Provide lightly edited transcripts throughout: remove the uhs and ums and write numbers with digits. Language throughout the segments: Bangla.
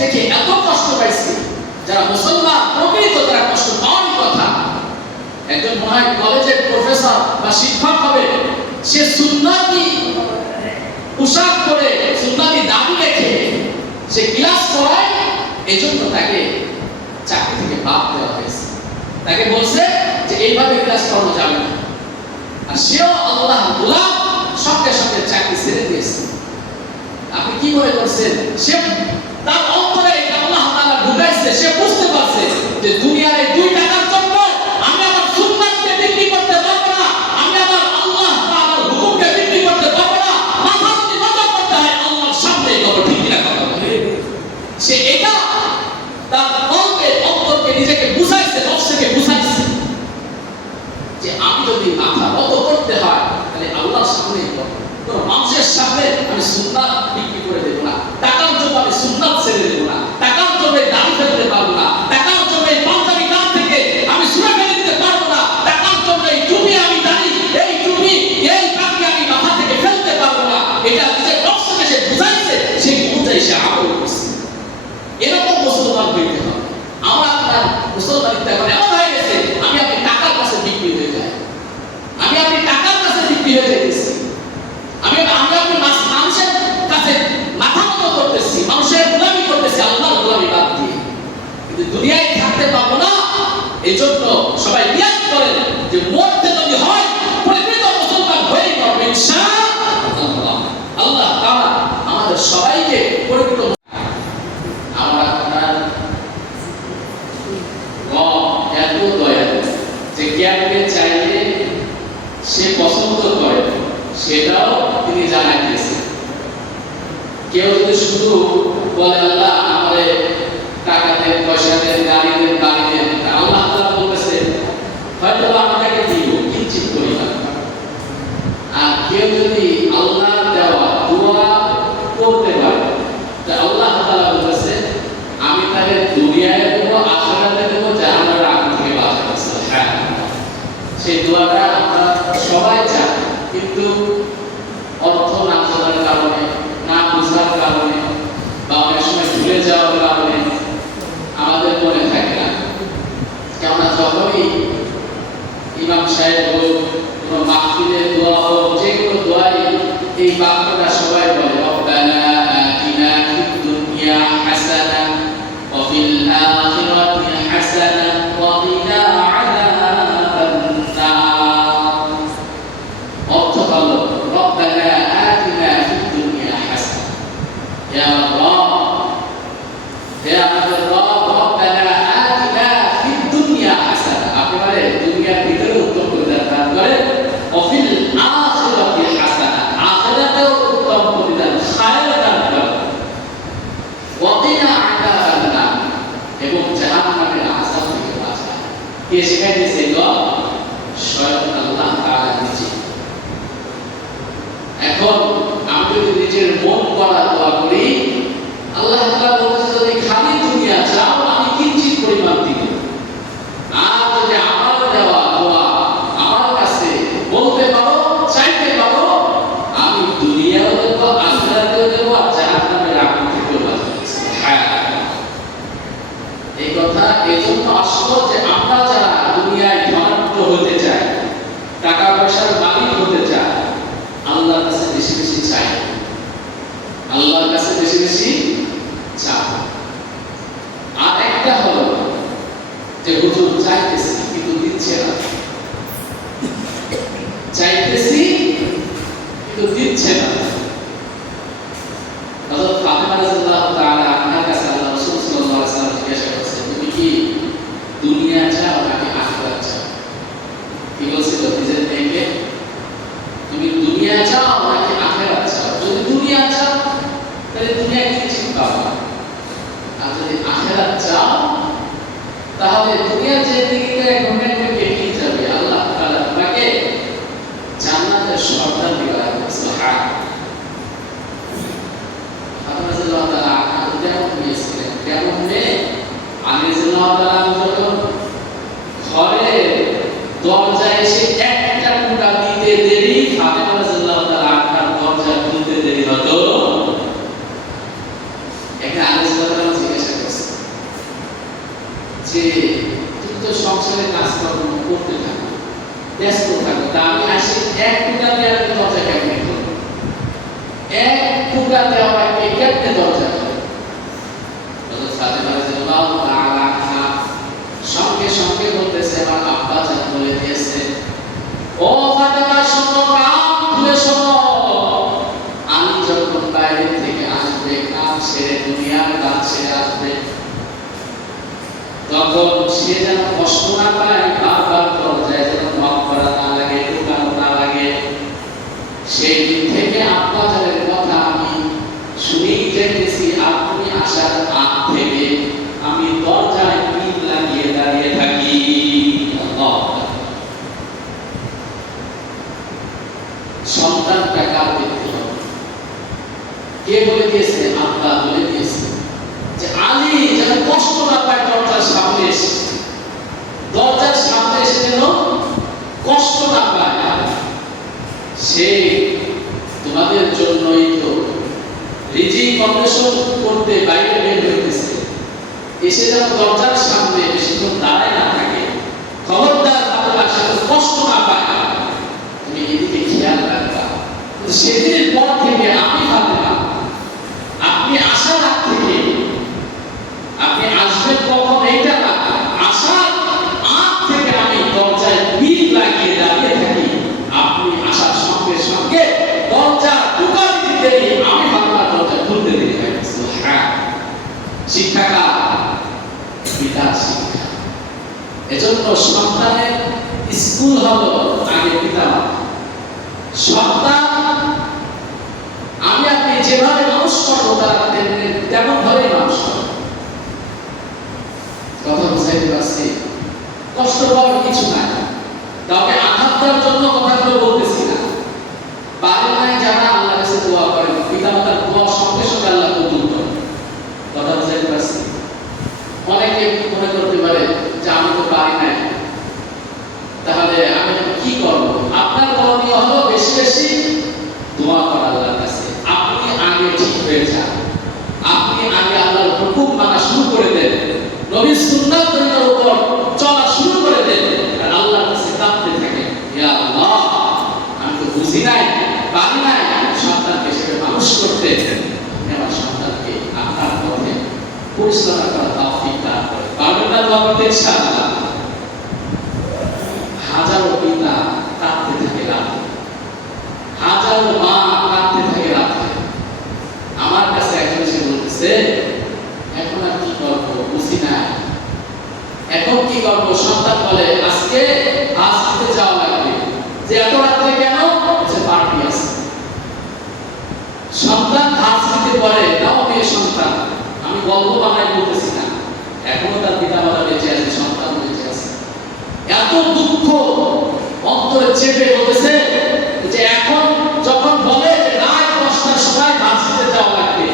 দেখে এত কষ্ট পাইছি, যারা মুসলমান প্রকৃত তারা কষ্ট পাওয়ার কথা। একজন মনে হয় কলেজের প্রফেসর বা শিক্ষক হবে, সে সুন্নতি পোশাক পরে সুন্নতি দাবি রেখে সে ক্লাস করায়, এজন্য তাকে চাকরি থেকে বাদ দেওয়া হয়েছে। তাকে বলছে যে এইভাবে ক্লাস করানো যাবে না, আর সেও আল্লাহ গোলাম, সঙ্গে সঙ্গে চাকরি ছেড়ে দিয়েছে। আপনি কি মনে করছেন সে তার অন্তরে আল্লাহ তাআলা ঢুকাইছে, সে বুঝতে পারছে যে দুনিয়ার এই 2 টাকার জন্য আমি আমার সুন্নাতকে বিক্রি করতে পারবো না, আমি আমার আল্লাহ তাআলার হুকুমকে বিক্রি করতে পারবো না। মাথা যদি নত করতে হয় আল্লাহর সামনে কত ঠিক না কথা বলে, সে এটা তার অন্তরকে নিজেকে বুঝাইছে, নফসকে বুঝাইছে যে আমি যদি মাথা নত করতে হয় তাহলে আল্লাহর সামনে করব, কোন মানুষের সামনে আমি সুন্নাত বিক্রি করে দেব না। টাকার জন্য আমি সুন্নাত ছেড়ে দেব না, টাকার জন্য দাড়ি ফেলতে পারবো না, টাকার জন্য পাঞ্জাবি কান থেকে আমি ছুঁড়ে ফেলে দিতে পারবো না, টাকার জন্য এই টুপি আমি দাড়ি এই টুপি এই পাগড়ি আমি মাথা থেকে ফেলতে পারবো না। এটা নিজের নফসকে সে বুঝাইছে, সেই অনুযায়ী সে আমল করছে। এরকম মুসলমান হইতে হবে। আমরা আপনার মুসলমানিত্ব এখন এমন হয়ে গেছে, আমি আপনি টাকার কাছে বিক্রি হয়ে যায়, আমি আপনি টাকার কাছে বিক্রি হয়ে যাইতেছি, আমি আপনি মানুষের কাছে মাথা নত করতেছি, মানুষের গোলামি করতেছি আল্লাহর গোলামি বাদ দিয়ে। কিন্তু দুনিয়ায় থাকতে পারবো না, এই জন্য সবাই নিয়ত করেন যে মরতে যদি হয় প্রকৃত মুসলমান হয়েই মরবে ইনশাআল্লাহ। আল্লাহ তাআলা আমাদের সবাইকে প্রকৃত আমরা আপনার এত দয়ালু যে কেমনে চাইলে সে পছন্দ করে সেটাও তিনি জানাই দিয়েছেন। কেউ যদি শুধু বলে আল্লাহ আমারে টাকা দেন, পয়সা দেন, গাড়ি দেন, বাড়ি দেন, আল্লাহ তাআলা বলতেছে হয়তো আপনাকে দিব কিঞ্চিত পরিমাণ। আর কেউ যদি আল্লাহ দেওয়া দোয়া করতে পারে, আল্লাহ তাআলা বলতেছে আমি তাকে দুনিয়ায় দেব, আখিরাতে দেব, জাহান্নামের আগুন থেকে বাঁচাবো। সেই দোয়াটা আমরা সবাই চাই, কিন্তু অর্থ না জানার কারণে, না বোঝার কারণে, বা অনেক সময় ভুলে যাওয়ার কারণে আমাদের মনে থাকে না। আমরা যখনই ইমাম সাহেব হোক, কোনো মাহফিলের দোয়া হোক, যে কোনো দোয়াই এই বাক্যটা সবাই বলে রব্বানা আতিনা ফিদ দুনিয়া হাসানাহ ওয়া ফিল আখিরাতি হাসানাহ ওয়া কিনা আযাবান নার। অর্থ হলো রব্বানা আতিনা ফিদ দুনিয়া হাসানাহ, ইয়া আল্লাহ, হে আমাদের রব, রব্বানা আতিনা ফিদ দুনিয়া হাসানাহ, আপনারে দুনিয়ার ভিতরে উত্তম করে দেন, তারপরে ওয়া ফিল আখিরাতি হাসানাহ, আখিরাতেও উত্তম করে দেন, খায়ের দান করেন, ওয়া কিনা আযাবান নার, এবং জাহান্নামের আযাব থেকে বাঁচান। কে শিখাই দিয়েছে গো? স্বয়ং আল্লাহ তাআলা নিজে। এখন আমি যদি নিজের মন করা দোয়া করি, আল্লাহ তাআলা বলছে যদি খালি দুনিয়া চাও আমি কিঞ্চিত পরিমাণ দিব। আর যদি আমার দেওয়া দোয়া আমার কাছে বলতে পারো, চাইতে পারো, আমি দুনিয়াও দেব, আখিরাতেও দেব, আর জাহান্নামের আগুন থেকেও বাঁচাবো। এই কথা এজন্য আসলো যে আমরা যারা দুনিয়ায় ধনাঢ্য হতে চাই, টাকা পয়সার মালিক হতে চাই, আল্লাহর কাছে বেশি বেশি চাই, আল্লাহর কাছে বেশি বেশি চাই। আর একটা হলো যে হুজুর চাইতেছি কিন্তু দিচ্ছে না, চাইতেছি কিন্তু দিচ্ছে না। হযরত ফাতেমা রাদিয়াল্লাহু তাআলা আনহার কাছে আল্লাহ রাসূল সাল্লাল্লাহু আলাইহি ওয়াসাল্লাম জিজ্ঞাসা করেছেন, তুমি কি দুনিয়া চাও নাকি আখিরাত চাও? কি বলছিল নিজের মেয়েকে, তুমি দুনিয়া চাও নাকি আখিরাত চাও? যদি দুনিয়া চাও তাহলে দুনিয়া কিছু পাবা, আর যদি আখিরাত চাও তাহলে দুনিয়া যে দিকে ঘুরে ঘুরে কেটে যাবে, আল্লাহ তাআলা তোমাকে জান্নাতের সর্দার দিবেন। সুবহানাল্লাহ। ফাতেমা রাদিয়াল্লাহু তাআলা আনহা কেমন মেয়েছিলেন, কেমন মেয়ে? আলী রাদিয়াল্লাহু তাআলা যখন ঘরে দরজায় এসে একটা টুকা দিতে দেরি, ফাতেমা রাদিয়াল্লাহু তাআলা আনহার দরজা খুলতে দেরি হতো। একটা আলী রাদিয়াল্লাহু তাআলা জিজ্ঞেস যে তুমি তো সংসারে কাজকর্ম করতে থাকো, ব্যস্ত থাকো, তা আমি আসি এক টুকা দিয়ে আমি দরজা কেমনে করবো, এক টুকা দেওয়া কেমনে দরজা করে। সঙ্গে সঙ্গে বলতেছে আমার আব্বা জান বলে দিয়েছে, ও ফাতেমা শোনো, কান খুলে শোনো, আমি যখন বাইরে থেকে আসবে, কাজ ছেড়ে দুনিয়ার কাজ ছেড়ে আসবে, তখন সে যেন কষ্ট না পায়, বারবার দরজায় যেন নক করা না লাগে, ঢোকানো না লাগে। সেই দিন থেকে আব্বা জানের কথা আমি শুনেই যেতেছি, আপনি আসার আগ থেকে আমি দরজায় পিন লাগিয়ে দাঁড়িয়ে থাকি। সন্তান টাকার দেখতে হবে, কে বলে দিয়েছে? আব্বা বলে দিয়েছে যে আলী যেন কষ্ট না পায়, দরজার সামনে এসে, দরজার সামনে এসে যেন কষ্ট না পায়। সে তোমাদের জন্যই তো রিজিক অন্বেষণ করতে বাইরে বের হইতেছে, এসে যেন দরজার সামনে বেশিক্ষণ দাঁড়ায় না থাকে, খবরদার ফাতেমা সে কষ্ট না পায়, তুমি এদিকে খেয়াল রাখবা। সেদিনের পর থেকে আমি ফাতেমা, আপনি আসার আগ থেকে, আপনি আসবেন কখন এইটা না, আসার আগ থেকে আমি দরজায় পিন লাগিয়ে দাঁড়িয়ে থাকি, আপনি আসার সঙ্গে সঙ্গে দরজা ঢোকা দিতে দেরি, আমি ফাতেমা দরজা খুলতে দেরি হয়। হ্যাঁ, শিক্ষাটা পিতার শিক্ষা। এজন্য সন্তানের স্কুল হলো আগে পিতা। সন্তান আমি আপনি যেভাবে মানুষ করবো, তারা তেমন ভাবে মানুষ করবো। কথা বুঝাইতে পারছি? কষ্ট পাওয়ার কিছু নাই, কাউকে আঘাত দেওয়ার জন্য কথাগুলো বলতেছি না। পারেন নাই যারা আল্লাহর কাছে দোয়া করেন, পিতা মাতার দোয়া সঙ্গে সঙ্গে আল্লাহ কবুল করেন। কথা বুঝাইতে পারছি? অনেকে মনে করতে পারে যে আমি তো পারি নাই, তাহলে আমি কি করবো? আপনার করণীয় হলো বেশি বেশি দোয়া করা আল্লাহর কাছে। আপনি আগে ঠিক হয়ে যান, আপনি আগে আল্লাহর হুকুম মানা শুরু করে দেন, নবীর সুন্নাতের উপর চলা শুরু করে দেন, আর আল্লাহর কাছে কাঁদতে থাকেন, ইয়া আল্লাহ আমি তো বুঝি নাই, পারি নাই, সন্তানকে সেটা মানুষ করতে, আমার সন্তানকে আপনার পথে পরিচালনা করা তৌফিক দান করে। পারবেন না দোয়া করতে? ইনশাআল্লাহ। হাজারো পিতা কাঁদতে থাকে রাতে, হাজারো মা কাঁদতে থাকে রাতে। আমার কাছে একজন এসে বলতেছে, এখন আর কি করবো, বুঝি নাই, এখন কি করবো? সন্তান বলে আজকে ভার্সিটিতে যাওয়া লাগবে, যে এত রাত্রে কেন? পার্টি আছে। সন্তান ভার্সিটিতে পড়ে, নাও মেয়ে সন্তান, আমি গল্প বানাই বলতেছি না, এখনো তার পিতা মাতা বেঁচে আছে, সন্তান বেঁচে আছে। এত দুঃখ অন্তরে চেপে বলতেছে যে এখন যখন বলে যে রাত 10টার সময় ভার্সিটিতে যাওয়া লাগবে,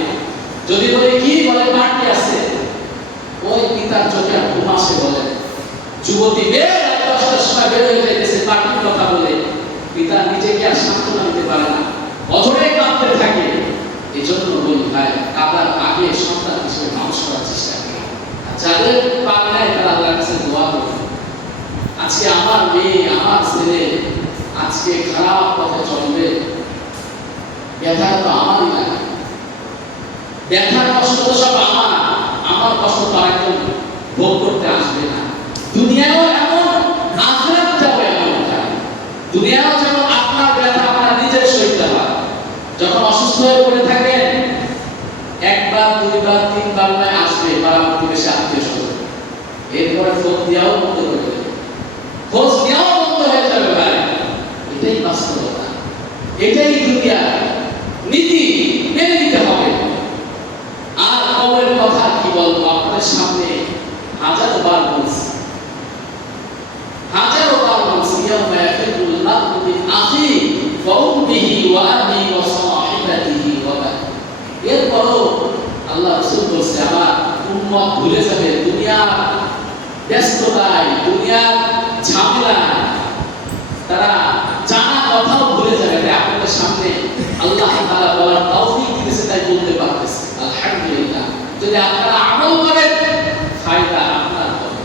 যদি বলে কি বলে পার্টি আছে, ওই পিতার চোখে আর ঘুম আসে। বলে যুবতী মেয়ে রাত 10টার সময় বের হয়ে যাইতেছে পার্টির কথা বলে, পিতা নিজেকে আর সান্ত্বনা দিতে পারে না, অঝরে কাঁদতে থাকে। এই জন্য বলি ভাই, কাঁদার আগে সন্তান হিসেবে মানুষ করার চেষ্টা করি। যাদের পারে নাই তারা আল্লাহর কাছে দোয়া করে। আজকে আমার মেয়ে, আমার ছেলে আজকে খারাপ পথে চলবে, ব্যথা তো আমারই লাগে, ব্যথার কষ্ট তো সব আমার, আমার কষ্ট তো আরেকজন ভোগ করতে আসবে না। দুনিয়াও এমন, আখিরাতটাও এমন। দুনিয়াও যেমন আপনার ব্যথা আপনার নিজের সইতে হয়। যখন অসুস্থ হয়ে পড়ে থাকেন, একবার দুইবার তিনবার নয় আসবে পাড়া প্রতিবেশী আত্মীয় স্বজন, এরপরে ফোন দেওয়াও বন্ধ করে দেবে, খোঁজ নেওয়াও বন্ধ হয়ে যাবে ভাই। এটাই বাস্তবতা, এটাই দুনিয়া নীতি, মেনে নিতে হবে। আর কবরের কথা কি বলবো, আপনাদের সামনে হাজারো বার বলছি, হাজারো বার বলছি, ইয়াউমা ইয়াফিরুল মার'উ মিন আখিহি ওয়া উম্মিহি ওয়া আবিহি ওয়া সাহিবাতিহি ওয়া বানিহি। এরপরও আল্লাহ রাসূল বলছে আমার উম্মত ভুলে যাবে দুনিয়ার ব্যস্ততায়, দুনিয়ার ঝামেলা, তারা জানা কথাও ভুলে যাবে। আপনাদের সামনে আল্লাহ তাআলা বলার তৌফিক দিয়েছে, তাই বলতে পারতেছি আলহামদুলিল্লাহ। যদি আপনারা আমল করেন, ফায়দা আপনার হবে,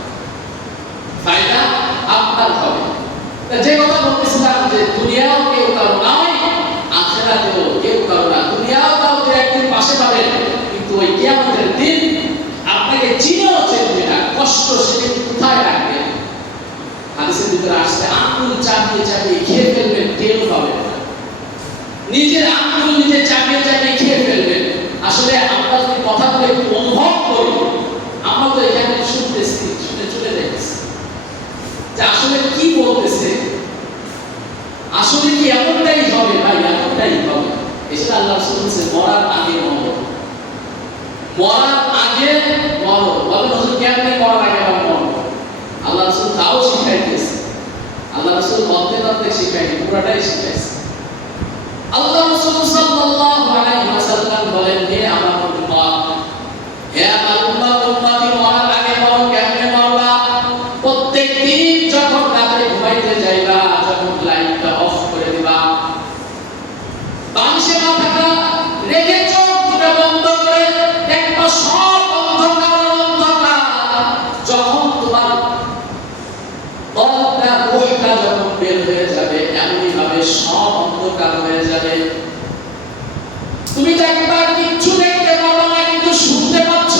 ওই কিয়ামতের দিন আপনাকে চিনেও চিনবে না, কষ্ট সেদিন কোথায় রাখবে। হাদিসের ভিতরে আসছে আঙ্গুল চাপিয়ে চাপিয়ে খেয়ে ফেলবেন, টের পাবেন না। নিজের আঙ্গুল নিজে চাপিয়ে চাপিয়ে খেয়ে ফেলবেন। আসলে আমরা যদি কথাগুলো একটু অনুভব করি, আমরা তো এখানে শুনতেছি, শুনে চলে যাচ্ছি যে আসলে কি বলতেছে, আসলে কি এমনটাই হবে ভাই, এমনটাই হবে। এছাড়া আল্লাহ রাসূল বলেছেন মরার আগে মরো, মরার আগে মরো। বলেন হুজুর কেমনে মরার আগে মরো? আল্লাহ রাসূল তাও শিখাই দিয়েছে। আল্লাহ রাসূল অর্ধেক শিখায়নি, পুরোটাই শিখাইছে। আল্লাহ রাসূল সাল্লাল্লাহু আলাইহি ওয়াসাল্লাম বলেন, হে আমার উম্মত, হে আমার উম্মত, উম্মতি মরার আগে মরো। কেমনে মরবা? প্রত্যেকদিন যখন রাতে ঘুমাইতে যাইবা, যখন লাইটটা অফ করে দিবা, বালিশে মাথাটা রেখে চোখ দুটো বন্ধ করে দেখবা সব অন্ধকার অন্ধকার। যখন তোমার কলবটা রূহটা যখন বের হয়ে যাবে, এমনি ভাবে সব অন্ধকার হয়ে যাবে। তুমি দেখবা কিচ্ছু দেখতে পাবা না, কিন্তু শুনতে পাচ্ছ।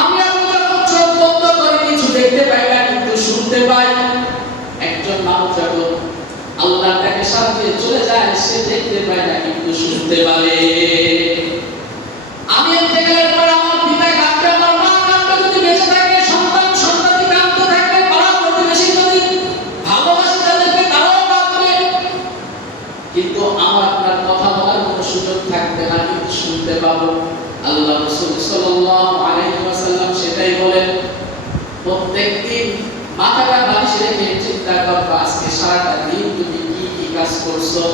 আমি যখন চোখ বন্ধ করে কিছু দেখতে পাই না, কিন্তু শুনতে পাই। একজন মানুষ যখন আল্লাহর ডাকে সাথে চলে যায়, সে দেখতে পায় না কিন্তু শুনতে পারে। আমি এতে গেলে পরে আমার পিতা কাঁদবে, আমার মা কাঁদবে, যদি বেঁচে থাকে সন্তান সন্ততি কাঁদতে থাকবে, পাড়া প্রতিবেশী যদি ভালোবাসে তাদেরকে তারাও কাঁদবে। কিন্তু আমার আপনার কথা বলার কোনো সুযোগ থাকবে না, কিন্তু শুনতে পাবো। আল্লাহ রাসূল সাল্লাল্লাহু আলাইহি ওয়াসাল্লাম সেটাই বলেন, প্রত্যেকদিন মাথাটা বালিশে রেখে চিন্তা করবা আজকে সারাটা দিন তুমি কি কি কাজ করছো,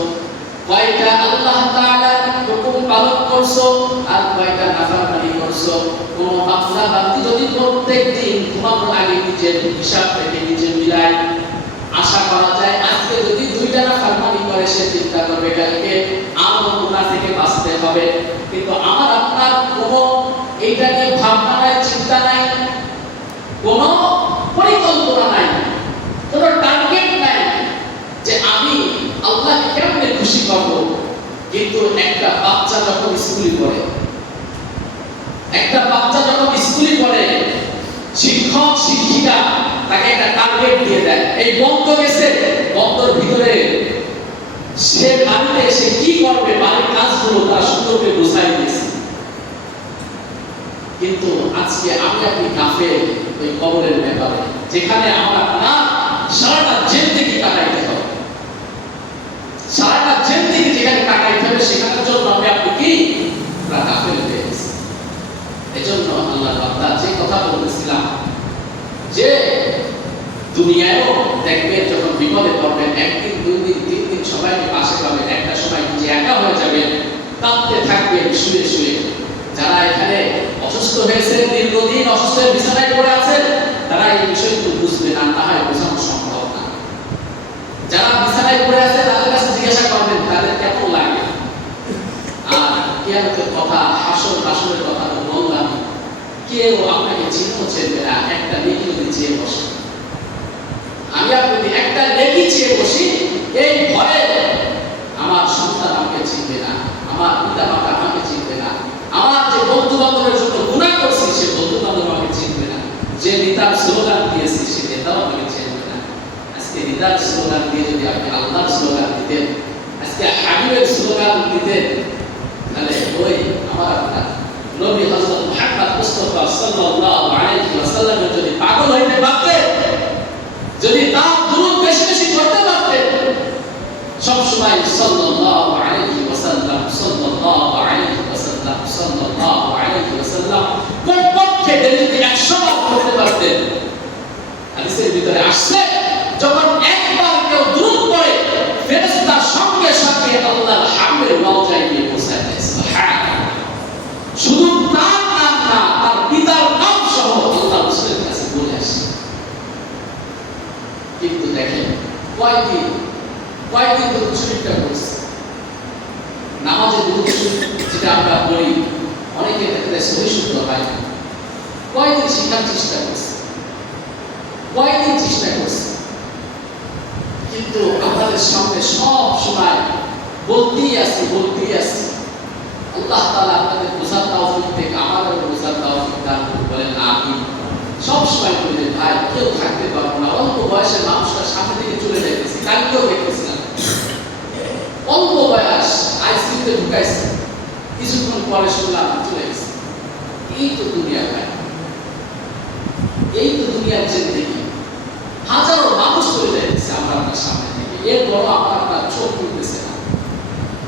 কয়টা আল্লাহ তাআলার হুকুম পালন করছো আর কয়টা নাফরমানি করছো। কোন বান্দা বান্দি যদি প্রত্যেকদিন ঘুমানোর আগে নিজের হিসাব থেকে নিজে মিলায়, আশা করা যায় আজকে যদি দুইটা নাফরমানি করে, সে চিন্তা করবে কালকে আমার গুনাহ থেকে বাঁচতে হবে। কিন্তু আমার আপনার কোনো এইটা নিয়ে ভাবনা নাই, চিন্তা নাই, কোনো পরিকল্পনা নাই, কোনো টার্গেট নাই যে আমি আল্লাহকে কেমনে খুশি করব। কিন্তু একটা বাচ্চা যখন স্কুলে পড়ে, শিক্ষক শিক্ষিকা তাকে একটা টার্গেট দিয়ে দেয়, এই বন্ধ গেছে, বন্ধর ভিতরে সে বাড়িতে এসে কি করবে, বাড়ির কাজগুলো তার সুন্দরকে বুঝাই দিয়েছে। কিন্তু আজকে আমি আপনি গাফেল ওই কবরের ব্যাপারে, যেখানে আমরা না সারাটা জিন্দেগি কাটাইতে হবে, সারাটা জিন্দেগি যেখানে কাটাইতে হবে, সেখানের জন্য আমি আপনি কি গাফেল হয়ে গেছি। এজন্য আল্লাহ বান্দা যে কথা বলতেছিলাম যে দুনিয়ায়ও দেখবেন যখন বিপদে পড়বেন, একদিন দুই দিন তিন দিন সবাইকে পাশে পাবেন, একটা সময় নিজে একা হয়ে যাবেন, কাঁদতে থাকবেন শুয়ে শুয়ে। যারা এখানে অসুস্থ হয়েছে, দীর্ঘদিন অসুস্থের বিছানায় পড়ে আছেন, তারা এই বিষয়গুলো বুঝবে না, না হয় বোঝানো সম্ভব না। যারা বিছানায় পড়ে আছে তাদের কাছে জিজ্ঞাসা করবেন তাদের কেমন লাগে। আর কিয়ামতের কথা, হাসর হাসরের কথা তো বললাম, কেউ আপনাকে চিনতে চাইবে না। একটা নেকি যদি চেয়ে বসে, আমি আপনি একটা নেকি চেয়ে বসি, এই ভয়ে আমার সন্তান আমাকে চিনবে না, আমার পিতা মাতা আমাকে চিনবে না, আমার যে বন্ধু বান্ধবের জন্য গুনাহ করছি সে বন্ধু বান্ধব আমাকে চিনবে না, যে নেতার স্লোগান দিয়েছি সে নেতাও আমাকে চিনবে না। আজকে নেতার স্লোগান দিয়ে যদি আপনি আল্লাহর স্লোগান দিতেন, আজকে হাবিবের স্লোগান দিতেন, তাহলে ওই আমার আপনার নবী হযরত মুহাম্মদ মুস্তাফা সাল্লাল্লাহু আলাইহি ওয়াসাল্লামের যদি পাগল হইতে পারতেন, যদি তার দুরূদ বেশি বেশি করতে পারতেন, সব সময় সাল্লাল্লাহু আলাইহি ওয়াসাল্লাম সাল্লাল্লাহু আলাইহি ওয়াসাল্লাম সাল্লাল্লাহু আলাইহি ওয়াসাল্লাম কমপক্ষে যদি 100 বার করতে পারতেন। হাদিসের ভিতরে আসছে যখন একবার কেউ দুরূদ পড়ে, ফেরেশতা সঙ্গে সঙ্গে আল্লাহর হাবিবের রওজায় গিয়ে পৌঁছায় দেয়। সুবহানাল্লাহ। শুধু তার নাম না, তার পিতার নাম সহ আল্লাহ রাসূলের কাছে বলে আসে। কিন্তু দেখেন কয়দিন দুরূদ শরীফটা করছে, নামাজে দুরূদ শরীফ যেটা আমরা পড়ি, অনেকে দেখতে সহি শুদ্ধ হয় না। কয়দিন শেখার চেষ্টা করছে, কিন্তু আমাদের সামনে সব সময় বলতেই আছি। আল্লাহ তাআলা আপনাদের বোঝার তৌফিক দিক, আমাদের বয়সের মানুষটা সামনে থেকে চলে যাইতেছে, কালকেও দেখতেছিলাম অল্প বয়স আইসিইউতে ঢুকাইছে, কিছুক্ষণ পরে শুনলাম চলে গেছে। এই তো দুনিয়া ভাই, এই তো দুনিয়ার জিন্দেগি। হাজারো মানুষ চলে যাইতেছে আমরা আপনার সামনে থেকে, এরপরও আমরা আপনার চোখ খুলতেছে না।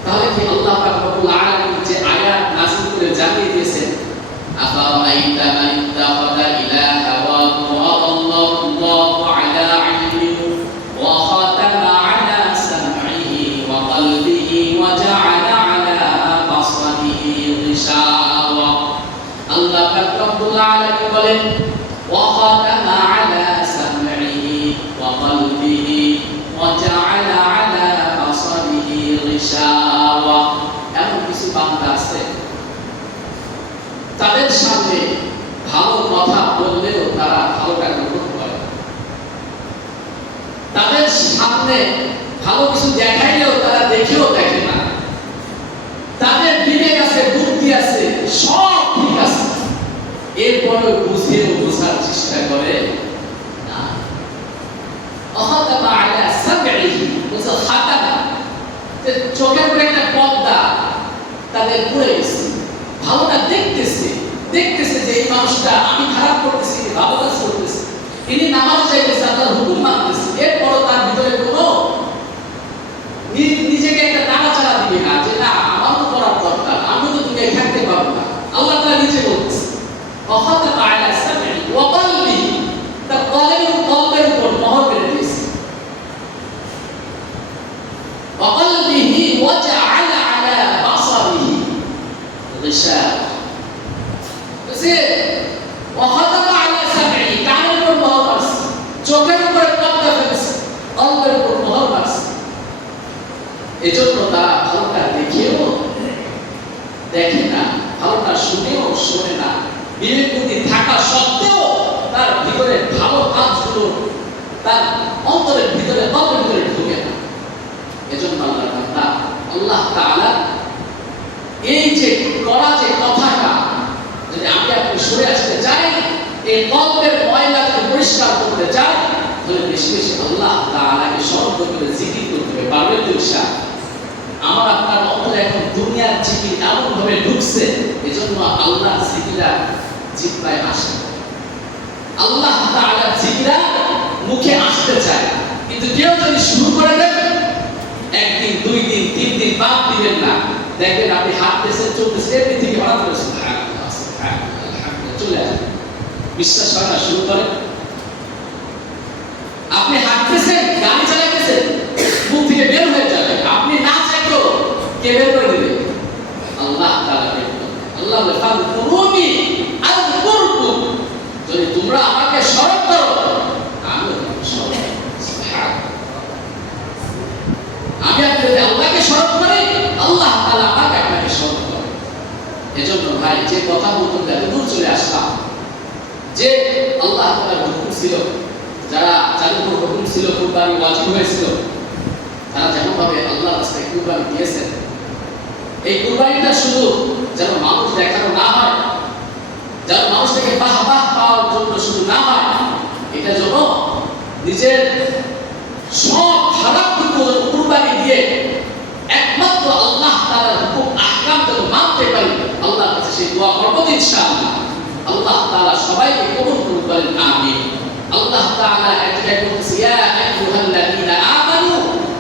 তাহলে কি আল্লাহ পাক রব্বুল আলামিন যে আয়াত নাযিল করে জানিয়ে দিয়েছেন, আফারাআইতা মান ইত্তাখাযা ইলাহাহু ওয়া আদাল্লাহু আলা ইলমিন ওয়া খাতামা আলা সাম'iহি ওয়া কলবিহি ওয়া জা'আলা আলা বাসারিহি গিশাওয়া। আল্লাহ পাক রব্বুল আলামিন বলেন, ওয়া খাতামা আলা সাম'iহি ওয়া কলবিহি ওয়া জা'আলা আলা বাসারিহি গিশাওয়া। এমন কিছু বান্দা আছে তাদের সামনে ভালো কথা বললেও তারা ভালোটা গ্রহণ করে, তাদের সামনে ভালো কিছু দেখাইলেও তারা দেখেও দেখে না, তাদের বিবেক আছে, বুদ্ধি আছে, সব ঠিক আছে, এরপরে বুঝেও বোঝার চেষ্টা করে না। আহাতামা আলা সাবঈহি বুঝা খাতামা, চোখের উপরে একটা পর্দা তাদের পড়ে গেছে, ভালোটা দেখতেছে, দেখতেছে যে এই মানুষটা আমি খারাপ করতেছি, ভালো কাজ করতেছি, ইনি নামাজ চাইতেছে, আল্লাহর হুকুম মানতেছে, এরপরও তার ভিতরে কোনো নিজেকে একটা নাড়াচাড়া দিবে না যে না আমার তো করার দরকার, আমি তো তুমি থাকতে পারবো না। আল্লাহ তাআলা নিজে বলতেছে, ওয়াখাতামা আলা সামঈহি ওয়া কলবিহি, তার কলবের উপর মোহর মেরে দিয়েছে, ওয়া কলবিহি ওয়া জা'আলা আলা বাসারিহি গিশাওয়া। ওয়াখাতামা আলা সামঈহি, কানের উপর মোহর মারছে, চোখের উপর পর্দা ফেলেছে, কলবের উপর মোহর মারছে। এজন্য তারা ভালোটা দেখেও দেখে না, ভালোটা শুনেও শোনে না, বিবেক বুদ্ধি থাকা সত্ত্বেও তার ভিতরে ভালো কাজগুলো তার অন্তরের ভিতরে, কলবের ভিতরে ঢোকে না। এজন্য আল্লাহ তাআলা এই যে করা যে কথাটা, যদি আমি আপনি সরে আসতে চাই, এই কলবের ময়লাকে পরিষ্কার করতে চাই, তাহলে বেশি বেশি আল্লাহ তাআলাকে স্মরণ করে জিকির করতে হবে। পারবেন তো ইনশাআল্লাহ? আমার আপনার অন্তরে এখন দুনিয়ার জিকির এমন ভাবে ঢুকছে, এজন্য আল্লাহ জিকিরা জিহ্বায় আসে, আল্লাহ তাআলা জিকিরা মুখে আসতে চায়। কিন্তু কেউ যদি শুরু করে দেন, একদিন, দুই দিন, তিন দিন বাদ দিবেন না, দেখবেন আপনি হাঁটতেছেন, চলতেছেন, এমনি থেকে হঠাৎ করে সুবহানাল্লাহ সুবহানাল্লাহ আলহামদুলিল্লাহ চলে আসে। বিশ্বাস হয় না? শুরু করেন। আপনি হাঁটতেছেন, গাড়ি চালাইতেছেন, মুখ থেকে বের হয়ে যাবে, আপনি না চাইতেও কে বের করে দিবে? আল্লাহ তাআলা বের করে। আল্লাহ বলে, ফাযকুরুনি আযকুরকুম, যদি তোমরা আমাকে স্মরণ করো আমিও তোমাকে স্মরণ করব। সুবহানাল্লাহ। আমি আপনি যদি আল্লাহকে স্মরণ করি, আল্লাহ তাআলা আমাকে আপনাকে স্মরণ করে। এজন্য ভাই, যে কথা বলতে এত দূর চলে আসলাম, যে আল্লাহ তাআলার হুকুম ছিল, যাদের উপর হুকুম ছিল কুরবানি ওয়াজিব হয়েছিল, তারা যেমন ভাবে আল্লাহর রাস্তায় কুরবানি দিয়েছেন, এই কুরবানিটা শুধু যেন মানুষ দেখানো না হয়, যেন মানুষ থেকে বাহবাহ পাওয়ার জন্য শুধু না হয়, এটা যেন নিজের সব খারাপটুকু কুরবানি দিয়ে একমাত্র আল্লাহ তাআলার হুকুম আহকাম যেন মানতে পারি, আল্লাহর কাছে সেই দোয়া করব ইনশাআল্লাহ। আল্লাহ তাআলা সবাইকে কবুল করুন, বলেন আমিন। আল্লাহ তাআলা একটা বলছে, ইয়া আইয়ুহাল্লাযীনা আমানু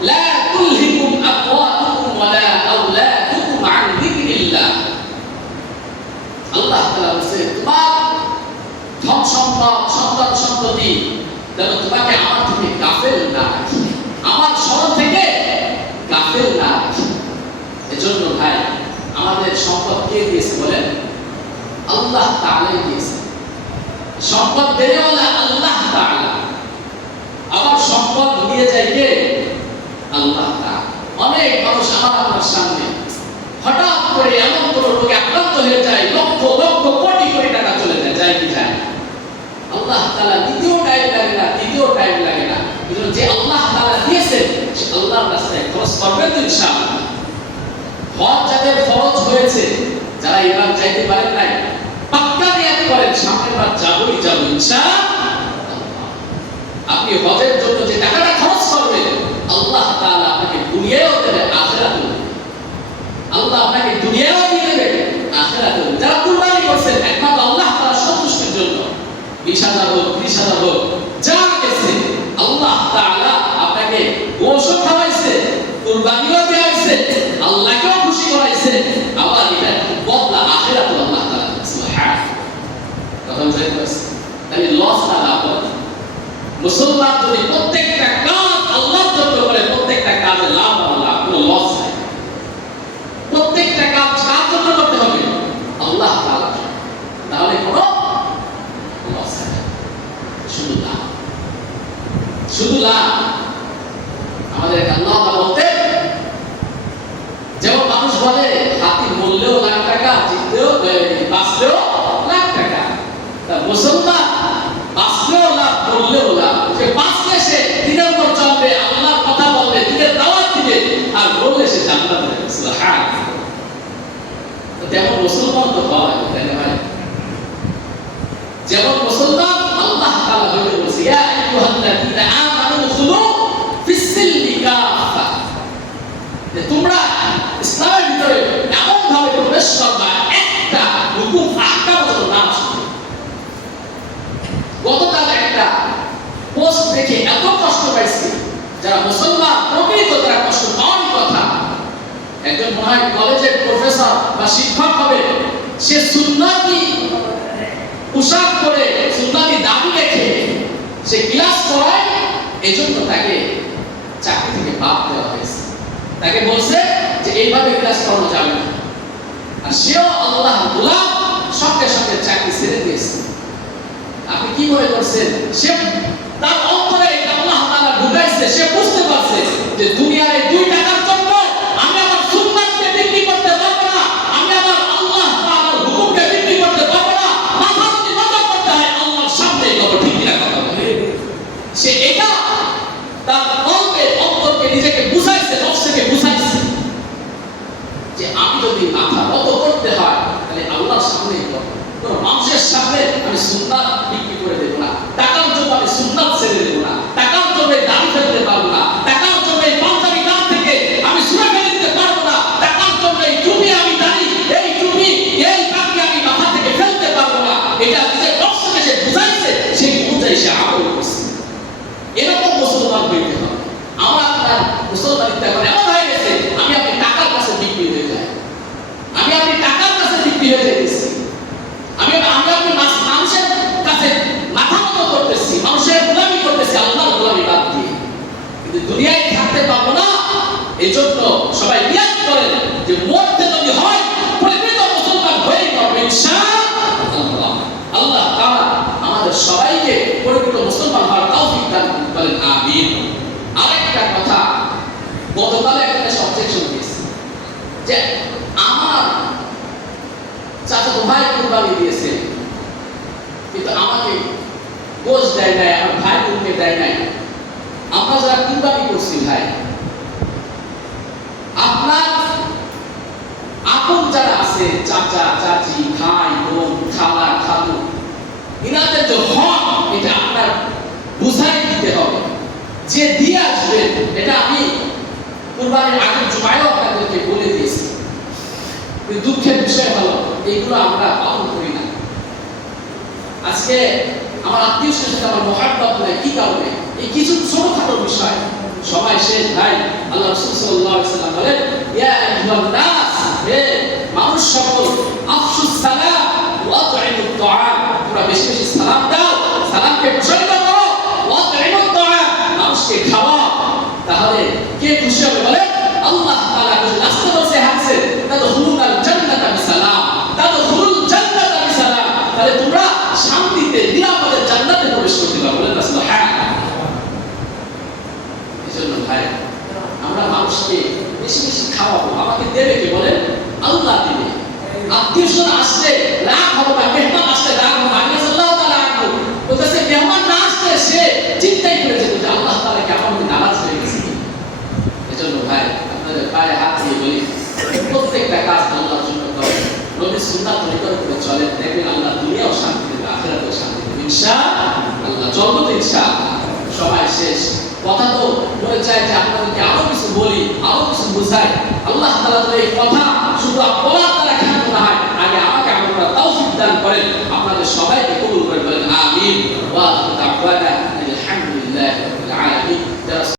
লা তুলহিকুম আমওয়ালুকুম ওয়ালা আওলাদুকুম আন যিকরিল্লাহ। আল্লাহ তাআলা বলছে, তোমার ধন সম্পদ, সন্তান সন্ততি যেন তোমাকে আমার থেকে গাফেল না রাখে, আমার স্মরণ থেকে গাফেল না রাখে। এজন্য ভাই, আমাদের সম্পদ কে দিয়েছে বলেন? আল্লাহ তাআলাই দিয়েছে। সম্পদ দেওয়ালা আল্লাহ তাআলা, আবার সম্পদ নিয়ে যায় কে? আল্লাহ তাআলা। অনেক মানুষ আমার আপনার সামনে হঠাৎ করে এমন কোনো রোগে আক্রান্ত হয়ে যায়, লক্ষ লক্ষ কোটি কোটি টাকা চলে যায় কি যায়? আল্লাহ তাআলা দ্বিতীয় টাইম লাগে না, তৃতীয় টাইম লাগে না। কিন্তু যে আল্লাহ তাআলা দিয়েছেন, সে আল্লাহর রাস্তায় খরচ করবেন তো ইনশাআল্লাহ। হজ যাদের ফরজ হয়েছে, যারা এবার যাইতে পারেন নাই, পাক্কা নিয়ত করেন সামনের বার যাবই যাব ইনশাআল্লাহ। আপনি হজের জন্য যে টাকাটা খরচ করবেন আল্লাহ তাআলা আপনাকে দুনিয়ায়ও দেবে আখিরাতেও দেবে। আল্লাহ আপনাকে দুনিয়ায়ও দিয়ে দেবে আখিরাতেও দেবে। যারা কুরবানি করছেন একমাত্র আল্লাহ তাআলা সন্তুষ্টির জন্য 20,000 হোক 30,000 হোক যা গেছে আল্লাহ তাআলা আপনাকে গোশত খাওয়াইছে, কুরবানিও দিয়েছে, আল্লাহকেও খুশি করাইছে, আবার এটা বদলা আখিরাতে আল্লাহ তাআলা সুবহানাহু। কথা বুঝতে পারছেন? তাহলে লস না লাভ হবে। মুসলমান যদি প্রত্যেকটা কাজ আল্লাহর জন্য করে প্রত্যেকটা কাজে লাভ হবে, লাভ কোনো লস নাই। প্রত্যেকটা কাজ কার জন্য করতে হবে? আল্লাহ তাআলা। তাহলে কোনো লস নাই, শুধু লাভ, শুধু লাভ। আমাদের আল্লাহ বলতে যেমন মানুষ বলে হাতি মূল্যেও লাখ টাকা, জিতলেও বাঁচলেও লাখ টাকা। তা মুসলমান বাঁচলেও লাভ, মূল্যেও লাভ। সে বাঁচলে সে দিনের পর চলবে, আল্লাহর কথা বলবে, দিনের দাওয়াত দিবে, আর মরলে সে জান্নাতে যাবে। সুবহানাল্লাহ। তেমন মুসলমান তো হয়, তাই না ভাই? যেমন মুসলমান আল্লাহ তাআলা বলে বলছে ইয়া আইয়ুহাল্লাযীনা আমানু দুখুলু ফিস-সিলমি কাফা, যে তোমরা ইসলামের ভিতরে এমন ভাবে প্রবেশ করবা একটা হুকুম আহকাম তো না ছিল। গতকাল একটা পোস্ট দেখে এত কষ্ট পাইছি, যারা মুসলমান প্রকৃত তারা কষ্ট পাওয়ার কথা। একজন মহান কলেজের প্রফেসর বা শিক্ষক হবে, সে সুন্নতি পোশাক পরে সুন্নতি দাবি রেখে সে ক্লাস করায়, এজন্য তাকে চাকরি থেকে বাদ দেওয়া হয়েছে। তাকে বলছে যে এইভাবে ক্লাস করানো যাবে না, আর সেও আল্লাহ গোলাম, সঙ্গে সঙ্গে চাকরি ছেড়ে দিয়েছে। আপনি কি মনে করছেন? সে তার অন্তরে আল্লাহ তাআলা ঢুকাইছে, সে বুঝতে পারছে যে দুনিয়ার এই 2 টাকার জন্য আমি আমার সুন্নাতকে বিক্রি করতে পারবো না, আমি আমার আল্লাহ তাআলার হুকুমকে বিক্রি করতে পারবো না। মাথা যদি নত করতে হয় আল্লাহর সামনে করব, ঠিক কিনা কথা বলে? সে এটা তার অন্তরকে নিজেকে বুঝাইছে, নফসকে বুঝাইছে যে আমি যদি মাথা নত করতে হয় তাহলে আল্লাহর সামনেই করব, কোন মানুষের সামনে আমি সুন্নাত বিক্রি করে দেব না। টাকার জন্য আমি সুন্নাত ছেড়ে দেব না, টাকার জন্য দাড়ি ফেলতে পারবো না, টাকার জন্য এই পাঞ্জাবি গান থেকে আমি সরে ফেলে দিতে পারবো না, টাকার জন্য এই টুপি আমি দাড়ি এই টুপি এই পাগড়ি আমি মাথা থেকে ফেলতে পারবো না। এটা নিজের নফসকে সে বুঝাইছে, সেই অনুযায়ী সে আমল করছে। এরকম মুসলমান হইতে হবে। আমরা আপনার মুসলমানিত্ব এখন এমন হয়ে গেছে, আমি আপনি টাকার কাছে বিক্রি হয়ে যায়, আমি আপনি টাকার কাছে বিক্রি হয়ে যাইতেছি, আমি আপনি মানুষের কাছে মাথা নত করতেছি, মানুষের গোলামি করতেছি আল্লাহর গোলামি বাদ দিয়ে। কিন্তু দুনিয়ায় থাকতে পারবো না, এই জন্য সবাই নিয়ত করেন যে মরতে যদি হয় প্রকৃত মুসলমান হয়ে মরবে ইনশাআল্লাহ। আল্লাহ তাআলা আমাদের সবাইকে প্রকৃত মুসলমান হওয়ার তৌফিক দান করেন, আমিন। আরেকটা কথা, গতকাল একটা অবজেকশন দিয়েছে যে আমার চাচাতো ভাই কুরবানি দিয়েছে কিন্তু আমাকে গোশ দেয় নাই, আমার ভাই বোনকে দেয় নাই। আমরা যারা কুরবানি করছি ভাই, আপনার আপন যারা আছে, চাচা চাচি ভাই বোন খালা খালু, ইনাদের যে হক এটা আপনার বুঝাই দিতে হবে। যে দিয়ে আসবেন, এটা আমি কুরবানির আগের জুমায়ও আপনাদেরকে বলে দিয়েছি। দুঃখের বিষয় হলো এইগুলো আমরা পালন করি না। আজকে আমার আত্মীয় সাথে আমার মহাব্বত নাই, কি কারণে? এই কিছু ছোটখাটো বিষয় সবাই শেষ ভাই। আল্লাহ রাসূল সাল্লাল্লাহু আলাইহি ওয়াসাল্লাম বলেন ইয়া আইয়ুহান নাস, হে মানুষ সকল, আফশুস সালাম ওয়া আতঈমুত তাআম, তোমরা বেশি বেশি সালাম দাও, সালামকে প্রসারিত করো, ওয়া আতঈমুত তাআম, মানুষকে খাওয়াও। তাহলে কে খুশি হবে বলেন? আল্লাহ তাআলা রাসূল বলছে হাদিসে তাদখুলুনাল জান্নাতা বিসালাম, তাদখুলুল জান্নাতা বিসালাম, তাহলে তোমরা শান্তিতে নিরাপদে জান্নাতে প্রবেশ করতে পারবে। বলেন সুবহানাল্লাহ। এজন্য ভাই আমরা মানুষকে বেশি বেশি খাওয়াবো, আমাকে দেবে কে বলেন? আল্লাহ দিবে। আত্মীয়স্বজন আসলে রাগ হবে না, মেহমান আসলে রাগ হবে না। আল্লাহ তাআলা রাখবো বলতেছে মেহমান না আসলে সে চিন্তাই করে যে আল্লাহ তাআলা কি আমার নারাজ হয়ে গেছে। এজন্য ভাই আপনাদের পায়ে হাত দিয়ে বলি, প্রত্যেকটা কাজ আল্লাহর জন্য করেন, নবীর সুন্নাত তরিকার উপরে চলেন, দেখবেন আল্লাহ দুনিয়াও শান্তি দেবে, আখিরাতেও শান্তি দেবে ইনশাআল্লাহ। চলবো তো ইনশাআল্লাহ। কথা তো মনে চায় যে আপনাদেরকে আরো কিছু বলি, আরো কিছু বুঝাই। আল্লাহ তাআলা তো এই কথা শুধু বলার দ্বারা খ্যাত না হয়, আগে আমাকে আপনারা তৌফিক দান করেন। আপনাদের সবাইকে কবুল করে বলেন আমিন।